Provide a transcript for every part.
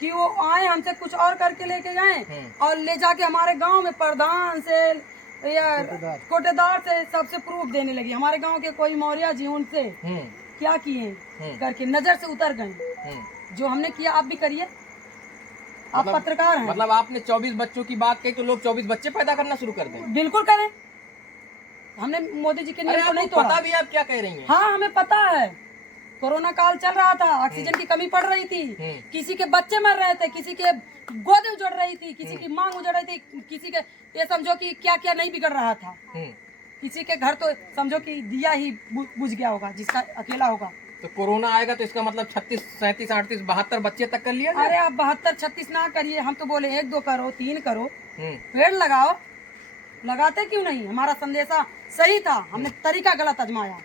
कि वो आए हमसे कुछ और करके लेके गए और ले जाके हमारे गांव में प्रधान से या कोटेदार से सबसे प्रूफ देने लगी। हमारे गांव के कोई मौर्या जी उनसे क्या किए करके नजर से उतर गए। जो हमने किया आप भी करिए, आप पत्रकार हैं। मतलब आपने 24 बच्चों की बात कही तो लोग 24 बच्चे पैदा करना शुरू कर दें? बिल्कुल करें, हमने मोदी जी के नियम को नहीं तोड़ा। पता भी आप क्या कह रही हैं? हाँ हमें पता है, कोरोना काल चल रहा था, ऑक्सीजन की कमी पड़ रही थी, किसी के बच्चे मर रहे थे, किसी के गोद उजड़ रही थी, किसी की मांग उजड़ रही थी, किसी के ये समझो कि क्या क्या नहीं बिगड़ रहा था। किसी के घर तो समझो कि दिया ही बुझ गया होगा जिसका अकेला होगा। तो कोरोना आएगा तो इसका मतलब 36, 37, 38, 72 बच्चे तक कर लिया जाए? अरे आप 72, 36 ना करिए, हम तो बोले 1, 2 करो, 3 करो, पेड़ लगाओ। लगाते क्यों नहीं? हमारा संदेशा सही था, हमने तरीका गलत आजमाया।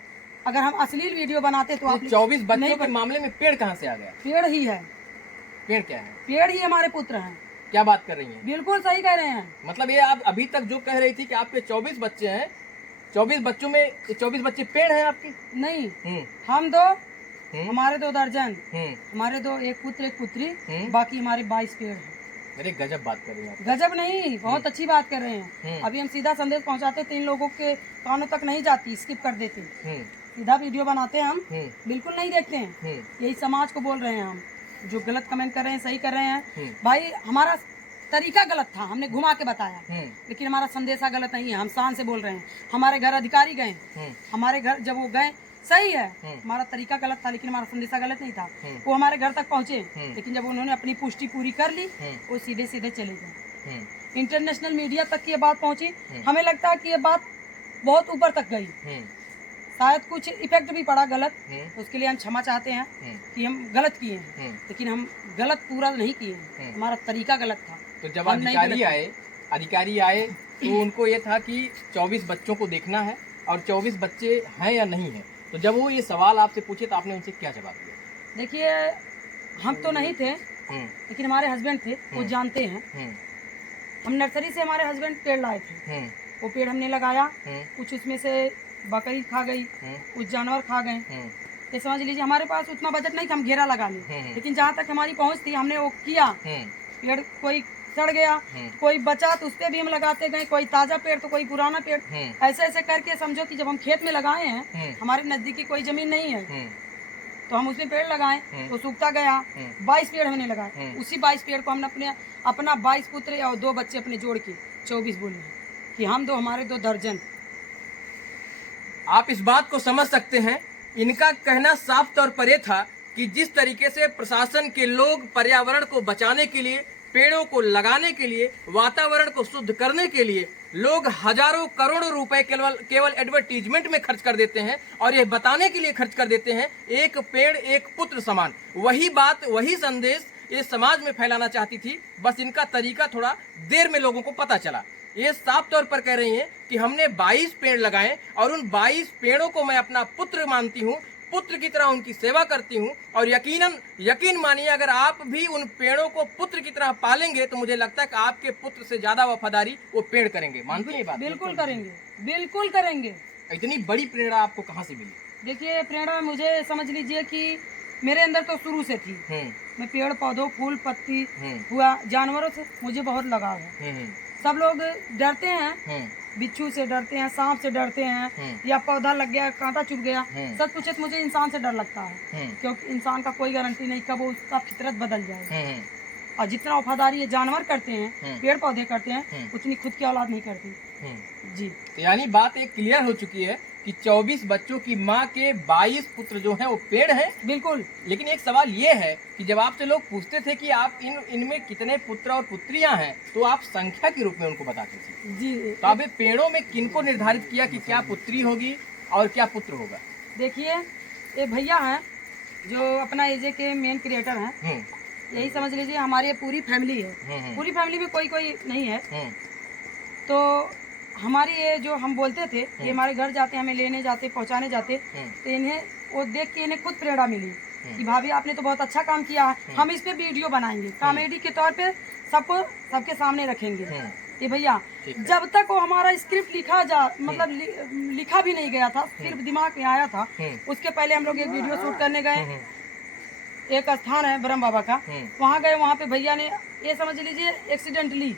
अगर हम अश्लील वीडियो बनाते तो आप 24 बच्चों के मामले में पेड़ कहाँ से आ गया? पेड़ ही है। पेड़ क्या है? पेड़ ही हमारे पुत्र हैं। क्या बात कर रही हैं? बिल्कुल सही कह रहे हैं। मतलब ये आप अभी तक जो कह रही थी कि आपके 24 बच्चे हैं, 24 बच्चों में 24 बच्चे पेड़ हैं आपके? नहीं, हम दो, हमारे 2 दर्जन, हमारे 2, एक पुत्र एक पुत्री, बाकी हमारे 22 पेड़ हैं। अरे गजब बात कर रही हैं। गजब नहीं, बहुत अच्छी बात कर रहे हैं। अभी हम सीधा संदेश पहुंचाते तो इन लोगों के कानों तक नहीं जाती, स्किप कर देते। सीधा वीडियो बनाते हैं हम, बिल्कुल नहीं देखते हैं। यही समाज को बोल रहे हैं हम, जो गलत कमेंट कर रहे हैं सही कर रहे हैं। भाई हमारा तरीका गलत था, हमने घुमा के बताया, लेकिन हमारा संदेशा गलत नहीं है। हम शान से बोल रहे हैं। हमारे घर अधिकारी गए, हमारे घर जब वो गए सही है, हमारा तरीका गलत था लेकिन हमारा संदेशा गलत नहीं था। वो हमारे घर तक पहुंचे, लेकिन जब उन्होंने अपनी पुष्टि पूरी कर ली वो सीधे सीधे चले गए। इंटरनेशनल मीडिया तक ये बात पहुंची। हमें लगता है कि ये बात बहुत ऊपर तक गई, शायद कुछ इफेक्ट भी पड़ा गलत, उसके लिए हम क्षमा चाहते हैं कि हम गलत किए हैं, लेकिन हम गलत पूरा नहीं किए हैं, हमारा तरीका गलत था। तो जब अधिकारी आए तो उनको ये था कि 24 बच्चों को देखना है और 24 बच्चे हैं या नहीं है, तो जब वो ये सवाल आपसे पूछे तो आपने उनसे क्या जवाब दिया? देखिए हम तो नहीं थे, लेकिन हमारे हस्बैंड थे, वो जानते हैं। हम नर्सरी से हमारे हस्बैंड पेड़ लाए थे, वो पेड़ हमने लगाया, कुछ उसमें से बकरी खा गई, कुछ जानवर खा गए। ये समझ लीजिए हमारे पास उतना बजट नहीं था हम घेरा लगा ले, लेकिन जहाँ तक हमारी पहुँच थी हमने वो किया। पेड़ कोई सड़ गया, कोई बचा तो उस पे भी हम लगाते गए, कोई ताजा पेड़ तो कोई पुराना पेड़, ऐसे ऐसे करके समझो कि जब हम खेत में लगाए हैं, हमारे नजदीकी कोई जमीन नहीं है, तो हम उसमें पेड़ लगाए तो सूखता गया। 22 पेड़ हमने लगाए, उसी 22 पेड़ को हमने अपना 22 पुत्र और 2 बच्चे अपने जोड़ के 24 बोले कि हम 2, हमारे 2 दर्जन। आप इस बात को समझ सकते हैं, इनका कहना साफ तौर पर यह था कि जिस तरीके से प्रशासन के लोग पर्यावरण को बचाने के लिए, पेड़ों को लगाने के लिए, वातावरण को शुद्ध करने के लिए लोग हजारों करोड़ों रुपए केवल एडवर्टीजमेंट में खर्च कर देते हैं और ये बताने के लिए खर्च कर देते हैं एक पेड़ एक पुत्र समान। वही बात, वही संदेश ये समाज में फैलाना चाहती थी, बस इनका तरीका थोड़ा देर में लोगों को पता चला। ये साफ तौर पर कह रही हैं कि हमने 22 पेड़ लगाए और उन 22 पेड़ों को मैं अपना पुत्र मानती हूँ, पुत्र की तरह उनकी सेवा करती हूँ और यकीन मानिए अगर आप भी उन पेड़ों को पुत्र की तरह पालेंगे तो मुझे लगता है कि आपके पुत्र से ज्यादा वफादारी वो पेड़ करेंगे। मानती हैं ये बात? बिल्कुल करेंगे, बिल्कुल करेंगे। इतनी बड़ी प्रेरणा आपको कहाँ से मिली? देखिए प्रेरणा मुझे समझ लीजिए कि मेरे अंदर तो शुरू से थी। मैं पेड़ पौधों, फूल पत्ती हुआ, जानवरों से मुझे बहुत लगाव है। सब लोग डरते हैं, बिच्छू से डरते हैं, सांप से डरते हैं, या पौधा लग गया, कांटा चुभ गया। सच पूछे तो मुझे इंसान से डर लगता है, क्योंकि इंसान का कोई गारंटी नहीं कब उसका फितरत बदल जाए। और जितना वफादारी ये जानवर करते हैं, पेड़ पौधे करते हैं, उतनी खुद की औलाद नहीं करती। जी, तो यानी बात एक क्लियर हो चुकी है कि 24 बच्चों की माँ के 22 पुत्र जो हैं वो पेड़ हैं। बिल्कुल। लेकिन एक सवाल ये है कि जब आपसे लोग पूछते थे कि आप इनमें कितने पुत्र और पुत्रियां हैं, तो आप संख्या के रूप में उनको बताते थे। जी। तो आप पेड़ों में किनको निर्धारित किया कि क्या पुत्री होगी और क्या पुत्र होगा? देखिए ये भैया हैं जो अपना एजे के मेन क्रिएटर हैं, यही समझ लीजिए हमारी पूरी फैमिली है। पूरी फैमिली में कोई नहीं है। तो हमारी ये जो हम बोलते थे कि हमारे घर जाते, हमें लेने जाते, पहुंचाने जाते, तो इन्हें वो देख के इन्हें खुद प्रेरणा मिली कि भाभी आपने तो बहुत अच्छा काम किया है, हम इस पे वीडियो बनाएंगे, कॉमेडी के तौर पे सबके सामने रखेंगे। ये भैया जब तक वो हमारा स्क्रिप्ट लिखा भी नहीं गया था, सिर्फ दिमाग में आया था, उसके पहले हम लोग एक वीडियो शूट करने गए। एक स्थान है ब्रह्म बाबा का, वहाँ गए, वहाँ पे भैया ने ये समझ लीजिए एक्सीडेंटली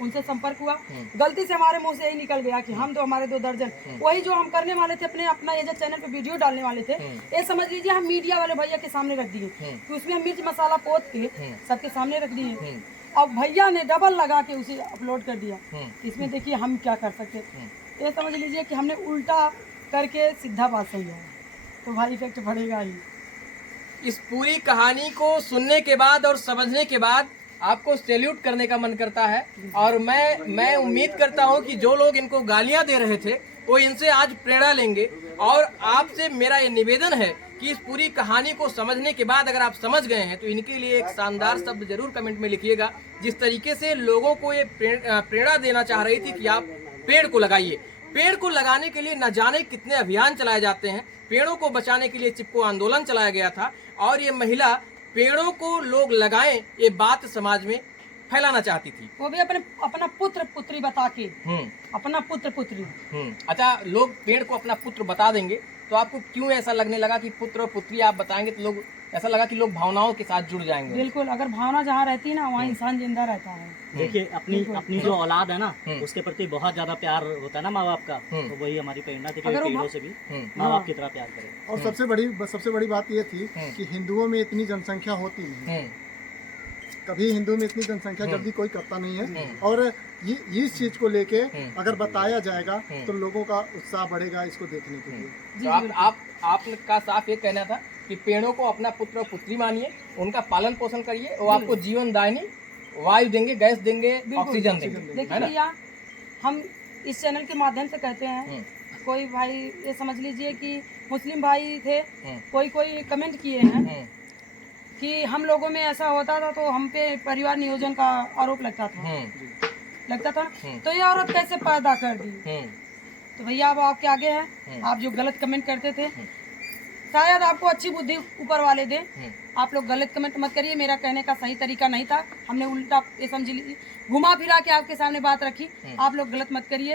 उनसे संपर्क हुआ, गलती से हमारे मुंह से यही निकल गया कि हम तो हमारे 2 दर्जन, वही जो हम करने वाले थे अपना ये चैनल पे वीडियो डालने वाले थे, ये समझ लीजिए हम मीडिया वाले भैया के सामने रख दिए कि उसमें हम मिर्च मसाला पोत के सबके सामने रख दिए। अब भैया ने डबल लगा के उसे अपलोड कर दिया। इसमें देखिए हम क्या कर सकते, ये समझ लीजिए कि हमने उल्टा करके सीधा बात सही है, तो भाई इफेक्ट पड़ेगा ही। इस पूरी कहानी को सुनने के बाद और समझने के बाद आपको सैल्यूट करने का मन करता है, और मैं उम्मीद करता हूं कि जो लोग इनको गालियां दे रहे थे वो इनसे आज प्रेरणा लेंगे। और आपसे मेरा ये निवेदन है कि इस पूरी कहानी को समझने के बाद अगर आप समझ गए हैं तो इनके लिए एक शानदार शब्द जरूर कमेंट में लिखिएगा। जिस तरीके से लोगों को ये प्रेरणा देना चाह रही थी कि आप पेड़ को लगाइए, पेड़ को लगाने के लिए न जाने कितने अभियान चलाए जाते हैं, पेड़ों को बचाने के लिए चिपको आंदोलन चलाया गया था, और ये महिला पेड़ों को लोग लगाएं ये बात समाज में फैलाना चाहती थी, वो भी अपना पुत्र पुत्री बता के, अपना पुत्र पुत्री। अच्छा, लोग पेड़ को अपना पुत्र बता देंगे तो आपको क्यों ऐसा लगने लगा कि पुत्र और पुत्री आप बताएंगे तो लोग ऐसा लगा कि लोग भावनाओं के साथ जुड़ जाएंगे? बिल्कुल, अगर भावना जहाँ रहती है ना वहाँ इंसान जिंदा रहता है। देखिए अपनी जो औलाद है ना उसके प्रति बहुत ज्यादा प्यार होता है ना माँ बाप का, तो वही हमारी प्रेरणा थी कि पेड़ों से भी माँ बाप की तरह प्यार करें। और सबसे बड़ी बात ये थी कि हिंदुओं में इतनी जनसंख्या होती नहीं, कभी हिंदू में इतनी जनसंख्या जल्दी कोई करता नहीं है, और ये इस चीज को लेके अगर बताया जाएगा तो लोगों का उत्साह बढ़ेगा इसको देखने के लिए। तो आपका साफ ये कहना था कि पेड़ों को अपना पुत्र और पुत्री मानिए, उनका पालन पोषण करिए, वो आपको जीवन दायिनी वायु देंगे, गैस देंगे, ऑक्सीजन देंगे। देखिए भैया, हम इस चैनल के माध्यम से कहते हैं, कोई भाई ये समझ लीजिए कि मुस्लिम भाई थे, कोई कमेंट किए हैं कि हम लोगों में ऐसा होता था तो हम पे परिवार नियोजन का आरोप लगता था, तो ये औरत कैसे पैदा कर दी। तो भैया अब आपके आगे है, आप जो गलत कमेंट करते थे, शायद आपको अच्छी बुद्धि ऊपर वाले दे, आप लोग गलत कमेंट मत करिए। मेरा कहने का सही तरीका नहीं था, हमने उल्टा ये समझ ली, घुमा फिरा के आपके सामने बात रखी, आप लोग गलत मत करिए,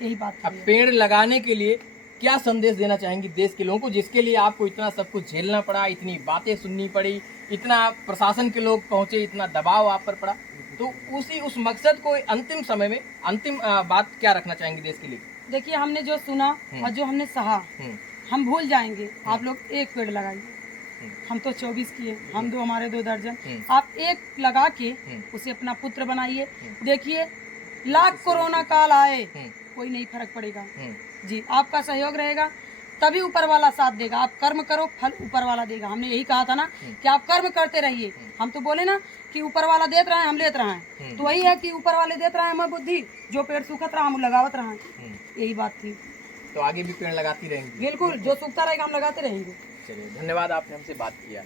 यही बात। अब पेड़ लगाने के लिए क्या संदेश देना चाहेंगी देश के लोगों को, जिसके लिए आपको इतना सब कुछ झेलना पड़ा, इतनी बातें सुननी पड़ी, इतना प्रशासन के लोग पहुंचे, इतना दबाव आप पर पड़ा, तो उस मकसद को अंतिम समय में अंतिम बात क्या रखना चाहेंगे देश के लिए? देखिए, हमने जो सुना और जो हमने सहा हम भूल जाएंगे। आप लोग एक पेड़ लगाइए, हम तो 24 किए, हम हमारे 2 दर्जन, आप एक लगा के उसे अपना पुत्र बनाइए। देखिए, लाख कोरोना काल आए कोई नहीं फर्क पड़ेगा जी, आपका सहयोग रहेगा तभी ऊपर वाला साथ देगा। आप कर्म करो, फल ऊपर वाला देगा। हमने यही कहा था ना कि आप कर्म करते रहिए। हम तो बोले ना कि ऊपर वाला देते रहे, हम लेते रहे, तो वही है कि ऊपर वाले देते रहे हमें बुद्धि, जो पेड़ सूखत रहा हम लगावत रहे, यही बात थी। तो आगे भी पेड़ लगाती रहेंगी? बिल्कुल, जो सूखता रहेगा हम लगाते रहेंगे। चलिए, धन्यवाद, आपने हमसे बात किया।